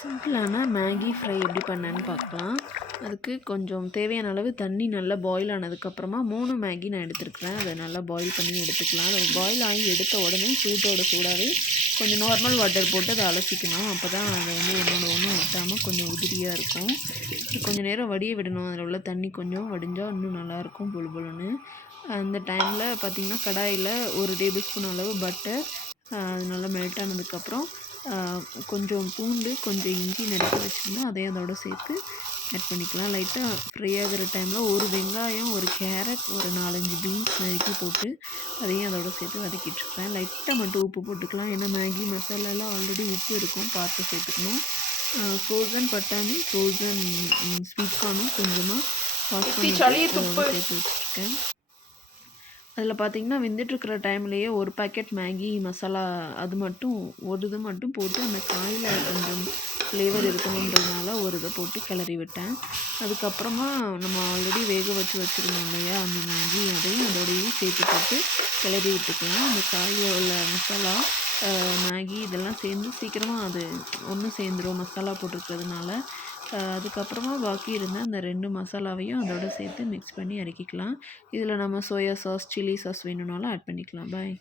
சிம்பிளான Maggi fry எப்படி பண்ணேன்னு பார்க்கலாம். அதுக்கு கொஞ்சம் தேவையான அளவு தண்ணி நல்லா பாயில் ஆனதுக்கப்புறமா 3 மேகி நான் எடுத்துருக்கிறேன். அதை நல்லா பாயில் பண்ணி எடுத்துக்கலாம். அதை பாயில் ஆகி எடுத்த உடனே சூடாகவே கொஞ்சம் நார்மல் வாட்டர் போட்டு அதை அலசிக்கணும். அப்போ தான் அதை வந்து ஒன்றோட ஒன்று ஒட்டாமல் கொஞ்சம் உதிரியாக இருக்கும். கொஞ்சம் நேரம் வடிய விடணும். அதில் உள்ள தண்ணி கொஞ்சம் வடிஞ்சால் இன்னும் நல்லாயிருக்கும் பொழு பொழுன்னு. அந்த டைமில் பார்த்திங்கன்னா கடாயில் 1 டேபிள் ஸ்பூன் அளவு பட்டர், அது நல்லா மெல்ட் ஆனதுக்கப்புறம் கொஞ்சம் பூண்டு, கொஞ்சம் இஞ்சி நறுக்கி வச்சுருந்தேன், அதையும் அதோட சேர்த்து ஆட் பண்ணிக்கலாம். லைட்டாக ஃப்ரை ஆகிற டைமில் 1 வெங்காயம், 1 கேரட், ஒரு 4-5 பீன்ஸ் நறுக்கி போட்டு அதையும் அதோட சேர்த்து வதக்கிட்டுருக்கேன். லைட்டாக மட்டும் உப்பு போட்டுக்கலாம். ஏன்னா மேகி மசாலாலாம் ஆல்ரெடி உப்பு இருக்கும், பார்த்து சேர்த்துக்கணும். ஃப்ரோசன் பட்டாணி, ஃப்ரோசன் ஸ்வீட் கார்னும் கொஞ்சமாக வாஷ் பண்ணி சேர்த்து வச்சுருக்கேன். அதில் பார்த்திங்கன்னா வெந்துட்டுருக்கிற டைம்லேயே 1 பேக்கெட் மேகி மசாலா அது மட்டும் இது மட்டும் போட்டு அந்த காயில் கொஞ்சம் ஃப்ளேவர் இருக்கணுன்றதுனால ஒரு இதை போட்டு கிளறி விட்டேன். அதுக்கப்புறமா நம்ம ஆல்ரெடி வேக வச்சுருந்தோம் இல்லையா அந்த மேகி, அதையும் அதோடையும் சேர்த்து போட்டு கிளறி விட்டுக்கலாம். அந்த காயில் உள்ள மசாலா, மேகி இதெல்லாம் சேர்ந்து சீக்கிரமாக அது ஒன்று சேர்ந்துடும் மசாலா போட்டிருக்கிறதுனால. அதுக்கப்புறமா பாக்கி இருந்த அந்த 2 மசாலாவையும் அதோட சேர்த்து மிக்ஸ் பண்ணி இறக்கிக்கலாம். இதில் நம்ம சோயா சாஸ், சில்லி சாஸ் வேணும்னாலும் ஆட் பண்ணிக்கலாம். பாய்.